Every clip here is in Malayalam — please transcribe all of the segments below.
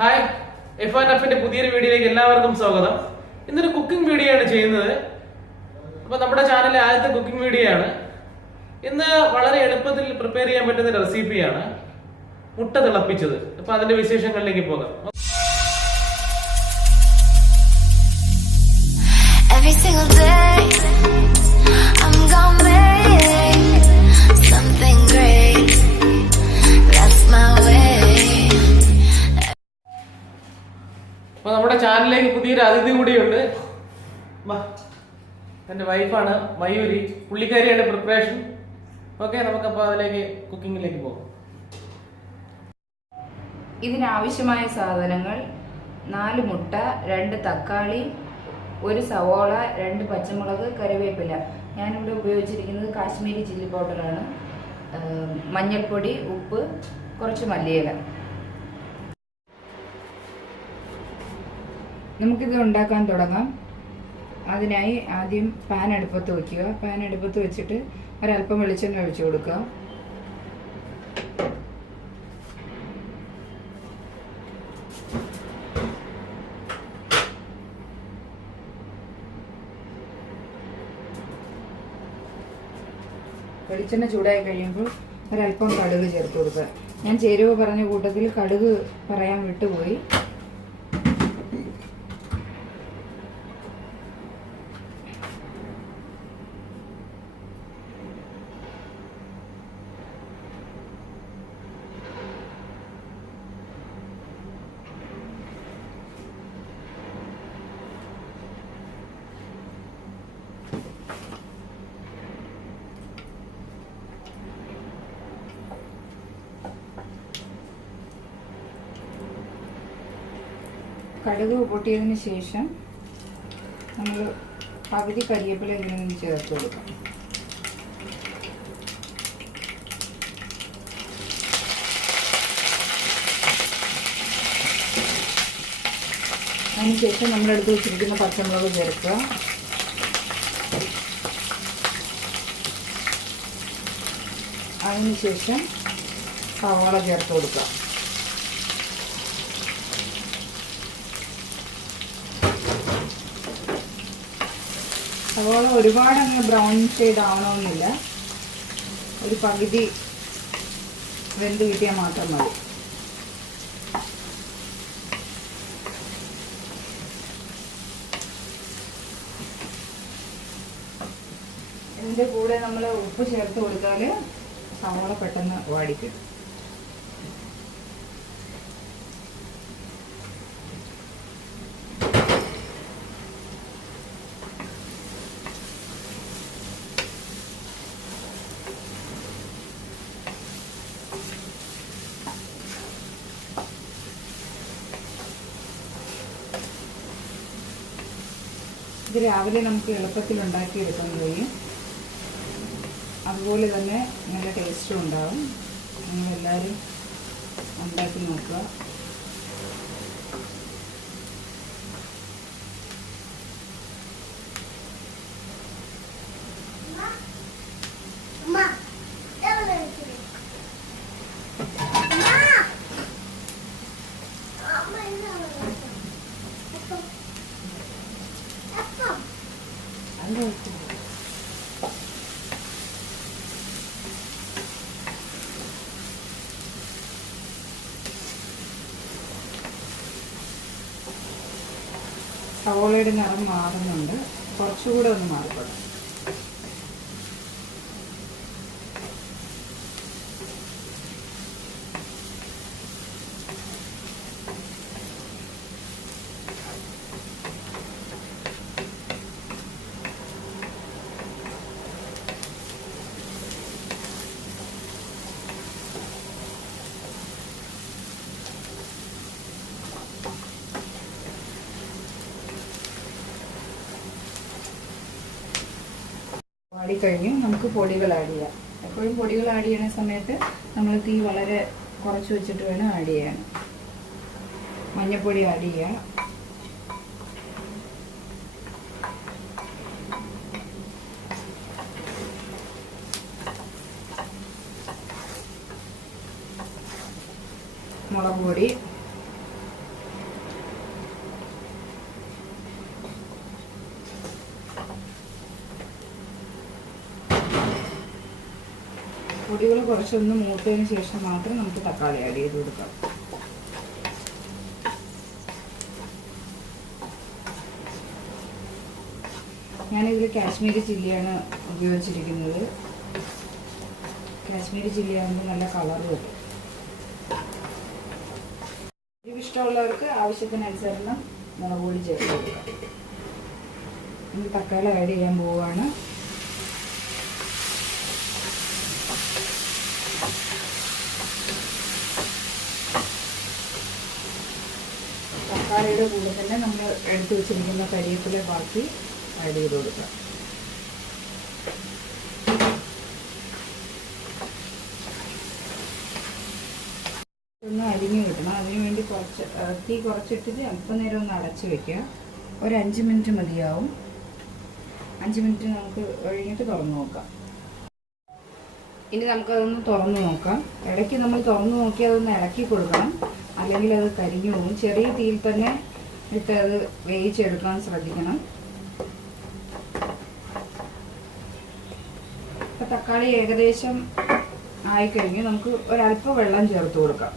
ഹായ്, F&Fന്റെ പുതിയൊരു വീഡിയോയിലേക്ക് എല്ലാവർക്കും സ്വാഗതം. ഇന്നൊരു കുക്കിംഗ് വീഡിയോ ആണ് ചെയ്യുന്നത്. അപ്പൊ നമ്മുടെ ചാനലിലെ ആദ്യത്തെ കുക്കിംഗ് വീഡിയോ ആണ്. ഇന്ന് വളരെ എളുപ്പത്തിൽ പ്രിപ്പയർ ചെയ്യാൻ പറ്റുന്ന റെസിപ്പിയാണ് മുട്ട തിളപ്പിച്ചത്. അപ്പൊ അതിന്റെ വിശേഷങ്ങളിലേക്ക് പോകാം. Every single day I'm gonna make something great. That's my way. അപ്പൊ നമ്മുടെ ചാനലിലേക്ക് പുതിയൊരു അതിഥി കൂടിയുണ്ട്. എന്റെ വൈഫാണ് മയൂരി. പുള്ളിക്കാരിയാണ് പ്രിപ്പറേഷൻ. ഓക്കെ, നമുക്കപ്പോൾ അതിലേക്ക് കുക്കിങ്ങിലേക്ക് പോകാം. ഇതിനാവശ്യമായ സാധനങ്ങൾ 4 മുട്ട, 2 തക്കാളി, 1 സവോള, 2 പച്ചമുളക്, കറിവേപ്പില. ഞാനിവിടെ ഉപയോഗിച്ചിരിക്കുന്നത് കാശ്മീരി ചില്ലി പൗഡറാണ്, മഞ്ഞൾപ്പൊടി, ഉപ്പ്, കുറച്ച് മല്ലിയില. നമുക്കിത് ഉണ്ടാക്കാൻ തുടങ്ങാം. അതിനായി ആദ്യം പാൻ അടുപ്പത്ത് വയ്ക്കുക. പാൻ അടുപ്പത്ത് വെച്ചിട്ട് ഒരല്പം വെളിച്ചെണ്ണ ഒഴിച്ചു കൊടുക്കുക. വെളിച്ചെണ്ണ ചൂടായി കഴിയുമ്പോൾ ഒരല്പം കടുക് ചേർത്ത് കൊടുക്കുക. ഞാൻ ചേരുവ പറഞ്ഞ കൂട്ടത്തിൽ കടുക് പറയാൻ വിട്ടുപോയി. കടുക് പൊട്ടിയതിന് ശേഷം നമ്മൾ പകുതി കരിവേപ്പില ഇതിൽ നിന്ന് ചേർത്ത് കൊടുക്കാം. അതിനുശേഷം നമ്മളെടുത്ത് വെച്ചിരിക്കുന്ന പച്ചമുളക് ചേർക്കുക. അതിനുശേഷം സവാള ചേർത്ത് കൊടുക്കുക. സവാള ഒരുപാട് അങ്ങ് ബ്രൗൺ ഷെയ്ഡ് ആവണമെന്നില്ല, ഒരു പകുതി വെന്ത് കിട്ടിയാൽ മാത്രം മതി. ഇതിൻ്റെ കൂടെ നമ്മൾ ഉപ്പ് ചേർത്ത് കൊടുത്താൽ സവാള പെട്ടെന്ന് വാടിക്കിട്ടും. ഇത് രാവിലെ നമുക്ക് എളുപ്പത്തിൽ ഉണ്ടാക്കിയെടുക്കാൻ കഴിയും. അതുപോലെ തന്നെ നല്ല ടേസ്റ്റും ഉണ്ടാവും. നിങ്ങളെല്ലാവരും ഉണ്ടാക്കി നോക്കുക. സവോളയുടെ നിറം മാറുന്നുണ്ട്, കുറച്ചുകൂടെ ഒന്ന് മാറിക്കൊള്ളു. വാടിക്കഴിഞ്ഞ് നമുക്ക് പൊടികൾ ആഡ് ചെയ്യാം. എപ്പോഴും പൊടികൾ ആഡ് ചെയ്യുന്ന സമയത്ത് നമ്മൾ തീ വളരെ കുറച്ച് വെച്ചിട്ട് വേണം ആഡ് ചെയ്യാൻ. മഞ്ഞൾപ്പൊടി ആഡ് ചെയ്യുക. മുളക് പൊടി, പൊടികൾ കുറച്ചൊന്ന് മൂത്തതിന് ശേഷം മാത്രം നമുക്ക് തക്കാളി ആഡ് ചെയ്ത് കൊടുക്കാം. ഞാനിതിൽ കാശ്മീരി ചില്ലിയാണ് ഉപയോഗിച്ചിരിക്കുന്നത്. കാശ്മീരി ചില്ലി ആകുമ്പോൾ നല്ല കളർ കിട്ടും. ഇഷ്ടമുള്ളവർക്ക് ആവശ്യത്തിനനുസരണം മുളക് പൊടി ചേർത്ത് കൊടുക്കാം. ഇനി തക്കാളി ആഡ് ചെയ്യാൻ പോവുകയാണ്. തക്കാളിയുടെ കൂടെ തന്നെ നമ്മൾ എടുത്തു വെച്ചിരിക്കുന്ന കരിവേപ്പില ബാക്കി ആഡ് ചെയ്ത് കൊടുക്കാം. ഒന്ന് അരിഞ്ഞ് കിട്ടണം. അതിന് വേണ്ടി തീ കുറച്ചിട്ടിട്ട് അല്പനേരം ഒന്ന് അടച്ചു വെക്കുക. ഒരു 5 മിനിറ്റ് മതിയാവും. 5 മിനിറ്റ് നമുക്ക് കഴിഞ്ഞിട്ട് തുറന്നു നോക്കാം. ഇനി നമുക്കതൊന്ന് തുറന്നു നോക്കാം. ഇടയ്ക്ക് നമ്മൾ തുറന്നു നോക്കി അതൊന്ന് ഇളക്കി കൊടുക്കണം, അല്ലെങ്കിൽ അത് കരിഞ്ഞു പോകും. ചെറിയ തീയിൽ തന്നെ ഇട്ട് അത് വേവിച്ചെടുക്കാൻ ശ്രദ്ധിക്കണം. ഇപ്പം തക്കാളി ഏകദേശം ആയിക്കഴിഞ്ഞ് നമുക്ക് ഒരല്പം വെള്ളം ചേർത്ത് കൊടുക്കാം.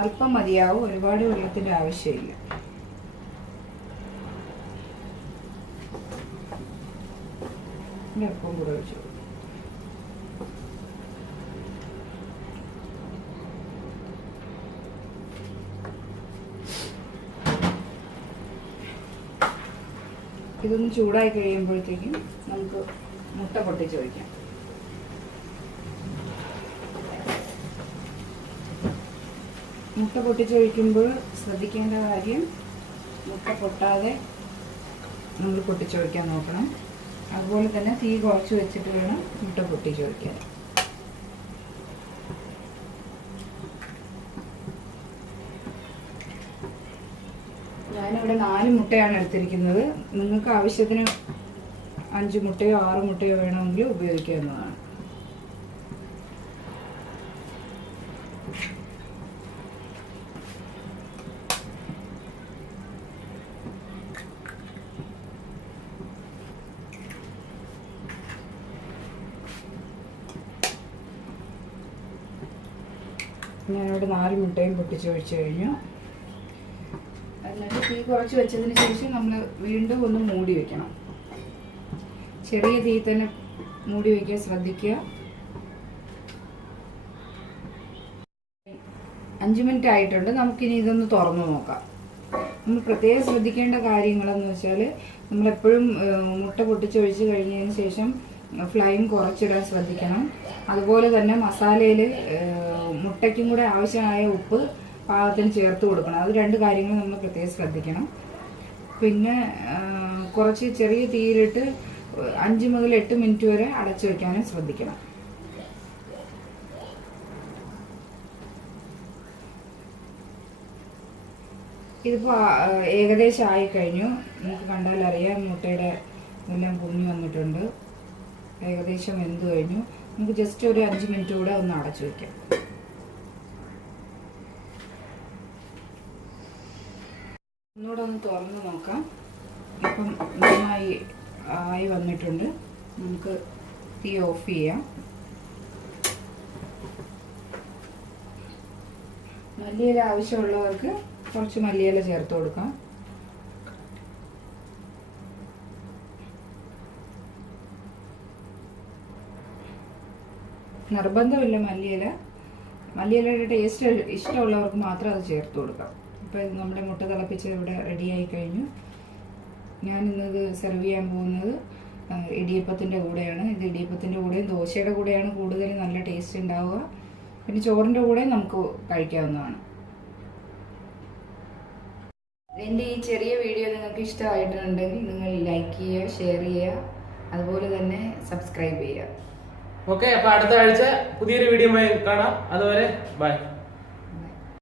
അല്പം മതിയാവും, ഒരുപാട് വെള്ളത്തിൻ്റെ ആവശ്യമില്ല. അല്പം കൂടെ ഒഴിച്ചു. ഇതൊന്ന് ചൂടായി കഴിയുമ്പോഴത്തേക്കും നമുക്ക് മുട്ട പൊട്ടിച്ച് വയ്ക്കാം. മുട്ട പൊട്ടിച്ചൊഴിക്കുമ്പോൾ ശ്രദ്ധിക്കേണ്ട കാര്യം, മുട്ട പൊട്ടാതെ നമ്മൾ പൊട്ടിച്ചൊഴിക്കാൻ നോക്കണം. അതുപോലെ തന്നെ തീ കുറച്ച് വെച്ചിട്ട് വേണം മുട്ട പൊട്ടിച്ചൊഴിക്കാൻ. ഞാനിവിടെ 4 മുട്ടയാണ് എടുത്തിരിക്കുന്നത്. നിങ്ങൾക്ക് ആവശ്യത്തിന് 5 മുട്ടയോ 6 മുട്ടയോ വേണമെങ്കിൽ ഉപയോഗിക്കാവുന്നതാണ്. ഞാനിവിടെ 4 മുട്ടയും പൊട്ടിച്ചൊഴിച്ച് കഴിഞ്ഞു. എന്നിട്ട് തീ കുറച്ച് വെച്ചതിന് ശേഷം നമ്മൾ വീണ്ടും ഒന്ന് മൂടി വെക്കണം. ചെറിയ തീ തന്നെ മൂടി വയ്ക്കാൻ ശ്രദ്ധിക്കുക. 5 മിനിറ്റ് ആയിട്ടുണ്ട്. നമുക്കിനി ഇതൊന്ന് തുറന്നു നോക്കാം. നമ്മൾ പ്രത്യേകം ശ്രദ്ധിക്കേണ്ട കാര്യങ്ങളെന്ന് വെച്ചാൽ, നമ്മളെപ്പോഴും മുട്ട പൊട്ടിച്ചൊഴിച്ച് കഴിഞ്ഞതിന് ശേഷം ഫ്ലെയിം കുറച്ചിടാൻ ശ്രദ്ധിക്കണം. അതുപോലെ തന്നെ മസാലയിൽ മുട്ടയ്ക്കും കൂടെ ആവശ്യമായ ഉപ്പ് പാകത്തിന് ചേർത്ത് കൊടുക്കണം. അത് 2 കാര്യങ്ങൾ നമ്മൾ പ്രത്യേകം ശ്രദ്ധിക്കണം. പിന്നെ കുറച്ച് ചെറിയ തീയിലിട്ട് 5 മുതൽ 8 മിനിറ്റ് വരെ അടച്ചു വയ്ക്കാനും ശ്രദ്ധിക്കണം. ഇതിപ്പോൾ ഏകദേശം ആയിക്കഴിഞ്ഞു. നമുക്ക് കണ്ടാൽ അറിയാം മുട്ടയുടെ എല്ലാം പൊങ്ങി വന്നിട്ടുണ്ട്. ഏകദേശം വെന്ത് കഴിഞ്ഞു. നമുക്ക് ജസ്റ്റ് ഒരു 5 മിനിറ്റ് കൂടെ ഒന്ന് അടച്ചു വയ്ക്കാം. ഒന്നുകൂടെ ഒന്ന് തുറന്ന് നോക്കാം. ഇപ്പം നന്നായി ആയി വന്നിട്ടുണ്ട്. നമുക്ക് തീ ഓഫ് ചെയ്യാം. മല്ലിയില ആവശ്യമുള്ളവർക്ക് കുറച്ച് മല്ലിയില ചേർത്ത് കൊടുക്കാം. നിർബന്ധമില്ല മല്ലിയിലയുടെ ടേസ്റ്റ് ഇഷ്ടമുള്ളവർക്ക് മാത്രം അത് ചേർത്ത് കൊടുക്കാം. ഇപ്പോൾ നമ്മുടെ മുട്ട തിളപ്പിച്ച് ഇവിടെ റെഡിയായി കഴിഞ്ഞു. ഞാൻ ഇന്നത് സെർവ് ചെയ്യാൻ പോകുന്നത് ഇടിയപ്പത്തിൻ്റെ കൂടെയാണ്. ഇത് ഇടിയപ്പത്തിൻ്റെ കൂടെയും ദോശയുടെ കൂടെയാണ് കൂടുതൽ നല്ല ടേസ്റ്റ് ഉണ്ടാവുക. പിന്നെ ചോറിൻ്റെ കൂടെ നമുക്ക് കഴിക്കാവുന്നതാണ്. എൻ്റെ ഈ ചെറിയ വീഡിയോ നിങ്ങൾക്ക് ഇഷ്ടമായിട്ടുണ്ടെങ്കിൽ നിങ്ങൾ ലൈക്ക് ചെയ്യുക, ഷെയർ ചെയ്യുക, അതുപോലെ തന്നെ സബ്സ്ക്രൈബ് ചെയ്യുക. ഓക്കെ, അപ്പോൾ അടുത്ത ആഴ്ച പുതിയൊരു വീഡിയോയുമായി കാണാം. അതുവരെ ബൈ.